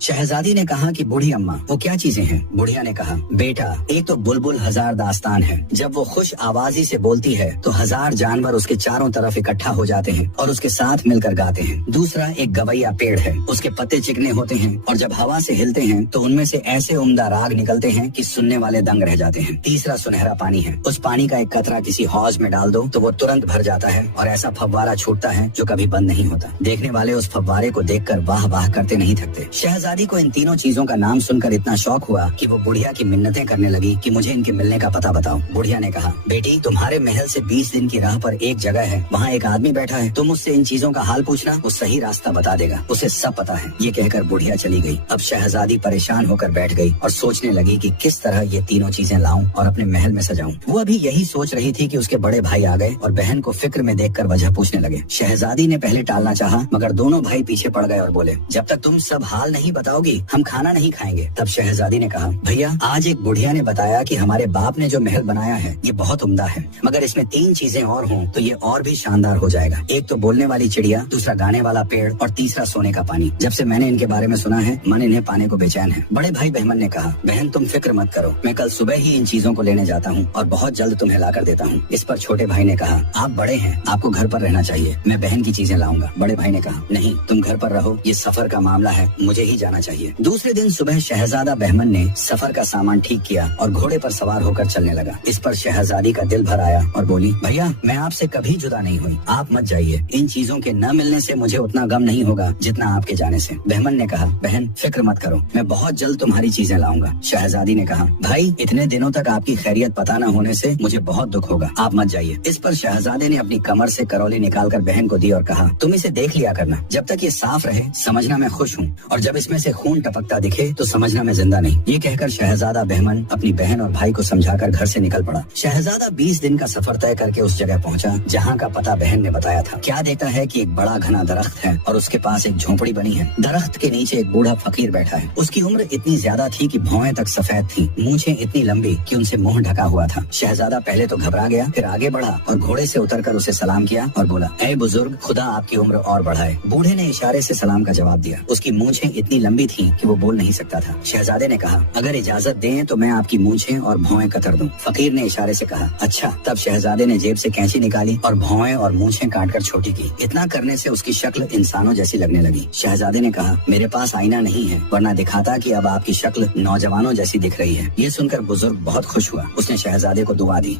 शहजादी ने कहा कि बूढ़ी अम्मा वो क्या चीजें हैं? बुढ़िया ने कहा, बेटा एक तो बुलबुल हजार दास्तान है। जब वो खुश आवाजी से बोलती है तो हजार जानवर उसके चारों तरफ इकट्ठा हो जाते हैं और उसके साथ मिलकर गाते हैं। दूसरा एक गवैया पेड़ है, उसके पत्ते चिकने होते हैं और जब हवा से हिलते हैं तो उनमें से ऐसे उम्दा राग निकलते हैं कि सुनने वाले दंग रह जाते हैं। तीसरा सुनहरा पानी है, उस पानी का एक कतरा किसी हौज में डाल दो तो वो तुरंत भर जाता है और ऐसा फव्वारा छूटता है जो कभी बंद नहीं होता। देखने वाले उस फव्वारे को देखकर वाह वाह करते नहीं थकते। शहजादी को इन तीनों चीजों का नाम सुनकर इतना शौक हुआ कि वो बुढ़िया की मिन्नतें करने लगी कि मुझे इनके मिलने का पता बताओ। बुढ़िया ने कहा, बेटी तुम्हारे महल से 20 दिन की राह पर एक जगह है, वहाँ एक आदमी बैठा है, तुम उससे इन चीजों का हाल पूछना, वो सही रास्ता बता देगा, उसे सब पता है। ये कहकर बुढ़िया चली गई। अब शहजादी परेशान होकर बैठ गई और सोचने लगी कि किस तरह ये तीनों चीजें लाऊं और अपने महल में सजाऊं। वो अभी यही सोच रही थी कि उसके बड़े भाई आ गए और बहन को फिक्र में देखकर वजह पूछने लगे। शहजादी ने पहले टालना चाहा मगर दोनों भाई पीछे पड़ गए और बोले, जब तक तुम सब हाल नहीं बताओगी हम खाना नहीं खाएंगे। तब शहजादी ने कहा, भैया आज एक बुढ़िया ने बताया कि हमारे बाप ने जो महल बनाया है ये बहुत उम्दा है, मगर इसमें 3 चीजें और हों तो ये और भी शानदार हो जाएगा। एक तो बोलने वाली चिड़िया, दूसरा गाने वाला पेड़ और तीसरा सोने का पानी। जब से मैंने इनके बारे में सुना है मन इन्हें पाने को बेचैन है। बड़े भाई बहमन ने कहा, बहन तुम फिक्र मत करो, मैं कल सुबह ही इन चीजों को लेने जाता हूँ और बहुत जल्द तुम्हें लाकर देता हूँ। इस पर छोटे भाई ने कहा, आप बड़े हैं, आपको घर पर रहना चाहिए, मैं बहन की चीजें लाऊंगा। बड़े भाई ने कहा, नहीं तुम घर पर रहो, ये सफर का मामला है, मुझे ही जाना चाहिए। दूसरे दिन सुबह शहजादा बहमन ने सफर का सामान ठीक किया और घोड़े पर सवार होकर चलने लगा। इस पर शहजादी का दिल भर आया और बोली, भैया मैं आपसे कभी जुदा नहीं हुई, आप मत जाइए, इन चीजों के न मिलने से मुझे उतना गम नहीं होगा जितना आपके जाने से। बहमन ने कहा, बहन फिक्र मत करो, मैं बहुत जल्द तुम्हारी चीजें लाऊंगा। शहजादी ने कहा, भाई इतने दिनों तक आपकी खैरियत पता न होने से मुझे बहुत दुख होगा, आप मत जाइए। इस पर शहजादे ने अपनी कमर से करौली निकालकर बहन को दी और कहा, तुम इसे देख लिया करना, जब तक ये साफ रहे समझना मैं खुश हूँ, और जब इसमें से खून टपकता दिखे तो समझना मैं जिंदा नहीं। ये कहकर शहजादा बहमन अपनी बहन और भाई को समझाकर घर से निकल पड़ा। शहजादा 20 दिन का सफर तय करके उस जगह पहुंचा जहां का पता बहन ने बताया था। क्या देखता है कि एक बड़ा घना दरख्त है और उसके पास एक झोपड़ी बनी है। दरख्त के नीचे एक बूढ़ा फकीर बैठा है। उसकी उम्र इतनी ज्यादा थी कि भौहें तक सफेद थी, मूछें इतनी लंबी कि उनसे मुंह ढका हुआ था। शहजादा पहले तो घबरा गया, फिर आगे बढ़ा और घोड़े से उतरकर उसे सलाम किया और बोला, ऐ बुजुर्ग, खुदा आपकी उम्र और बढ़ाए। बूढ़े ने इशारे से सलाम का जवाब दिया। उसकी मूछें इतनी लंबी थी कि वो बोल नहीं सकता था। शहजादे ने कहा, अगर इजाजत दें तो मैं आपकी मूंछें और भौएं कतर दूं। फकीर ने इशारे से कहा, अच्छा। तब शहजादे ने जेब से कैंची निकाली और भौएं और मूंछें काटकर छोटी की। इतना करने से उसकी शक्ल इंसानों जैसी लगने लगी। शहजादे ने कहा, मेरे पास आईना नहीं है, वरना दिखाता कि अब आपकी शक्ल नौजवानों जैसी दिख रही है। ये सुनकर बुजुर्ग बहुत खुश हुआ। उसने शहजादे को दुआ दी।